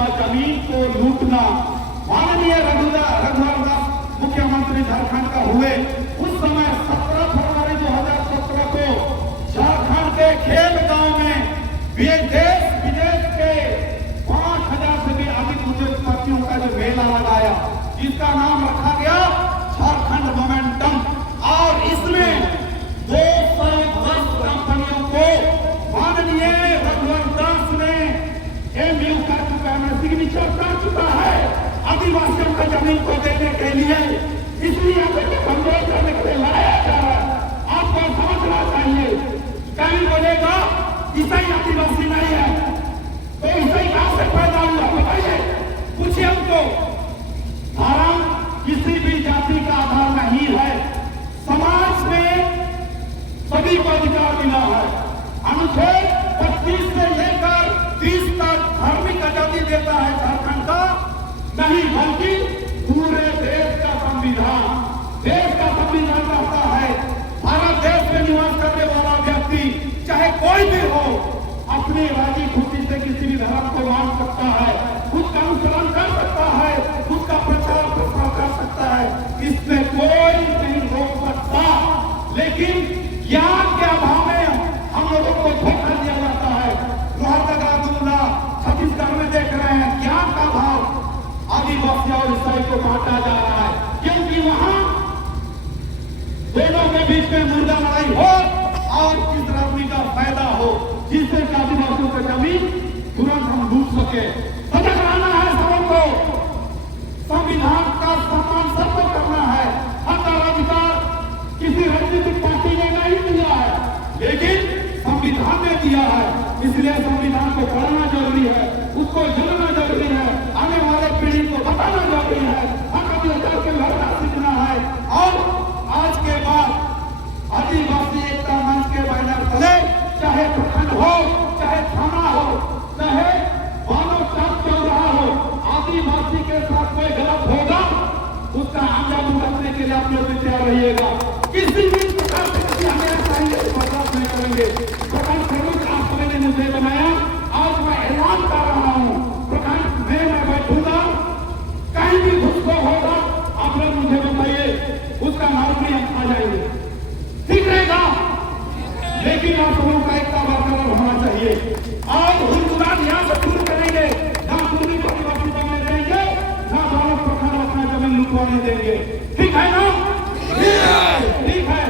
का जमीन को लूटना। माननीय रघुवर दास मुख्यमंत्री झारखंड का हुए उस समय 17 फरवरी 2017 को झारखंड के खेल गांव में देश विदेश के 5000 से भी अधिक उद्योगपतियों का जो मेला लगाया, जिसका नाम रखा गया झारखंड मोमेंटम। और इसमें 210 कंपनियों को माननीय रघुवर दास ने एमयू कर चुका है, सिग्नेचर कर चुका है आदिवासियों का जमीन को देने के लिए। इसलिए कमजोर करने के लिए लाया जा रहा है। आपको समझना चाहिए। कहीं बोलेगा ईसाई आदिवासी नहीं है, तो ईसाई कहां से पैदा हुआ बताइए, पूछिए हमको। धर्म किसी भी जाति का आधार नहीं है। समाज में सभी को अधिकार मिला है। अनुच्छेद 25 से लेकर 30 तक धार्मिक आजादी देता है झारखंड का, नहीं बल्कि पूरे देश का संविधान। देश का संविधान कहता है भारत देश में निवास करने वाला व्यक्ति चाहे कोई भी हो, अपनी राजी खुशी से किसी भी धर्म को मान सकता है, उसका अनुसरण कर सकता है, उसका प्रचार प्रसार कर सकता है, इसमें कोई नहीं रोक सकता। लेकिन ज्ञान के अभाव में हम लोगों को धोखा दिया जाता है। लोहरदगा छत्तीसगढ़ में देख रहे हैं, ज्ञान का भाव आदिवासी और ईसाई को बांटा जा रहा है, क्योंकि वहां दोनों के बीच में मुर्गा लड़ाई हो और किस आदमी का फायदा हो, जिससे आदिवासियों का जमीन तुरंत हम लूट सके। सजग रहना है सबको। संविधान का सम्मान सबको करना है। अधिकार किसी राजनीतिक पार्टी ने नहीं दिया है, लेकिन संविधान ने दिया है। इसलिए संविधान को पढ़ना जरूरी है, उसको जानना जरूरी है, आने वाले पीढ़ी को बताना जरूरी है, हक अधिकार के लड़ना सीखना है। और आज के बाद आदिवासी एकता मंच के बैनर तले, चाहे प्रखंड हो, चाहे थाना हो, चाहे मानव चौक चौराहा हो, आदिवासी के साथ कोई गलत होगा उसका अंजाम उठाने के लिए आप लोग तैयार रहिएगा। किसी भी प्रकार से हमें चाहिए बर्दाश्त नहीं करेंगे। प्रखंड प्रमुख आप ने मुझे बनाया, आज मैं ऐलान कर रहा हूँ, प्रखंड में मैं बैठूंगा, कहीं भी घुसखोर होगा आप लोग मुझे बताइए, उसका नौकरी हम खा जाएंगे। ठीक रहेगा? लेकिन आप लोगों का एकता बरकरार होना चाहिए। और हुलगुलान यहाँ से शुरू करेंगे, ना पूरी आदिवासी बनने देंगे, ना दोनों प्रखंड अपना जमीन लुटवाने देंगे। ठीक है ना? ठीक है।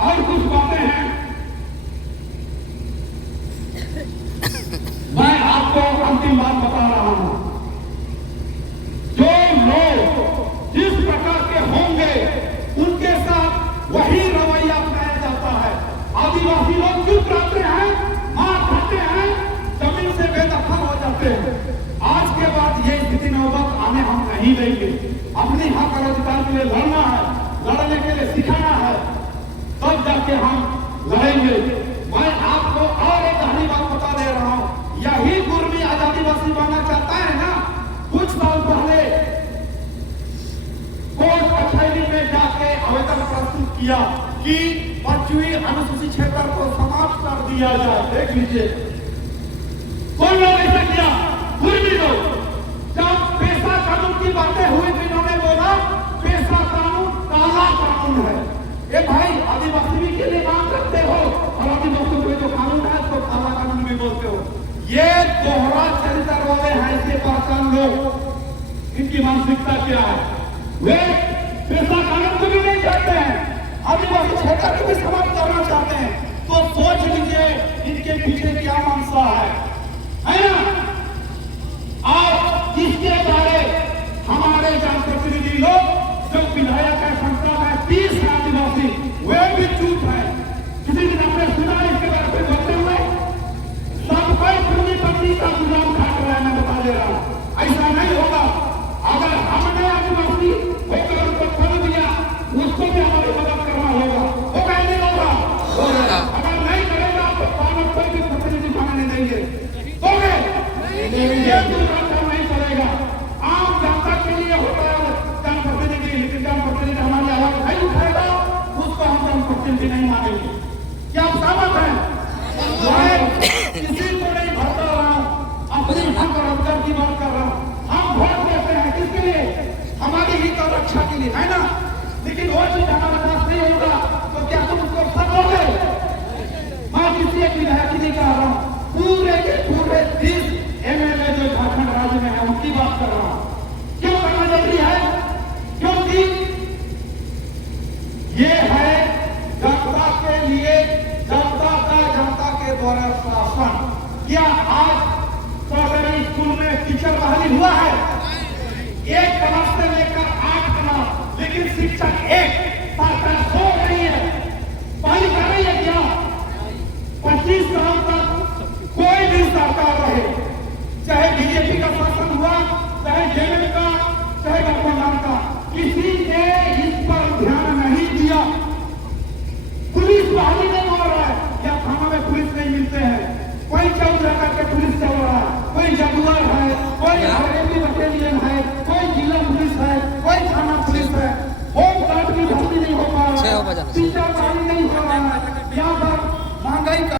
और कुछ बातें हैं, मैं आपको अंतिम बात बता रहा हूं। जो लोग जिस प्रकार के होंगे उनके साथ वही रवैया अपनाया जाता है। आदिवासी लोग चुप रहते हैं, मार खाते हैं, जमीन से बेदखल हो जाते हैं। आज के बाद ये स्थिति नौबत आने हम नहीं देंगे। अपने हक और अधिकार के लिए लड़ना है, लड़ने के लिए सिखाना है, तब जाके हम लड़ेंगे। मैं आपको और एक गहरी बात बता दे रहा हूं, यही कुर्मी आज आदिवासी बनना चाहता है ना। कुछ साल पहले कोर्ट कचहरी में जाके आवेदन प्रस्तुत किया कि 25वीं अनुसूचित क्षेत्र को समाप्त कर दिया जाए। देख लीजिए, कौन लोग ऐसा किया? कुर्मी लोग। जब पेशा कानून की बातें हुई तो इन्होंने बोला पेशा कानून काला कानून है। ए भाई, आदिवासी भी के लिए मांग करते हो और आदिवासियों के जो कानून है तो काला कानून भी बोलते हो। ये दोहरा चरित्र वाले हैं, इसके पहचान लो। इनकी मानसिकता क्या है? वे पेशा कानून को भी नहीं चाहते हैं, आदिवासी क्षेत्र को भी समाप्त करना चाहते हैं। तो सोच लीजिए इनके पीछे क्या मंशा है ना? और इसके बारे हमारे जनप्रतिनिधि लोग, जो विधायक है संसद में 30 आदिवासी, वे भी चुप है। किसी दिन आपने सुना इसके बारे में बोलते हुए? सब कोई पूरी पत्नी का गुलाम काट रहा है। मैं बता दे रहा हूं, ऐसा नहीं होगा। अगर हमने आदिवासी होकर उनको खोल दिया, उसको भी हमारी मदद करना होगा। होगा नहीं होगा? अगर नहीं करेगा तो कानून कोई भी प्रतिनिधि बनाने देंगे। होंगे नहीं करेगा। आम जनता के लिए होता है जनप्रतिनिधि, लेकिन जनप्रतिनिधि हमारी आवाज नहीं उठाएगा, उसको हम जनप्रतिनिधि नहीं मानेंगे। क्या आप सहमत हैं? मैं किसी को नहीं भरता रहा हूं, अपनी हक और अधिकार की सुरक्षा के लिए, है ना? लेकिन वो चीज हमारे पास नहीं होगा तो क्या तुम उसको सपोगे? मैं किसी एक विधायक की नहीं कह रहा हूँ, पूरे के पूरे 30 एमएलए जो झारखंड राज्य में है उनकी बात कर रहा हूँ। क्यों करना जरूरी है? क्योंकि ये है जनता के लिए, जनता का जनता के द्वारा शासन। क्या आज सरकारी स्कूल में टीचर बहाली हुआ है? 1 क्लास से लेकर 8 क्लास, लेकिन शिक्षक 1, सरकार सो रही है, पहली कर रही है क्या? 25 साल तक कोई भी सरकार रहे, चाहे बीजेपी का शासन हुआ, चाहे जेएमएम का, चाहे गठबंधन का, किसी ने इस पर ध्यान नहीं दिया। पुलिस बहाली नहीं हो रहा है, या थाना में पुलिस नहीं मिलते हैं, कोई चौधरा करके पुलिस चल रहा है, कोई जगुआर है, कोई हरेली बटालियन है, कोई जिला पुलिस है, कोई थाना पुलिस है, होम गार्ड भी भर्ती नहीं हो पा रहा है, टीचर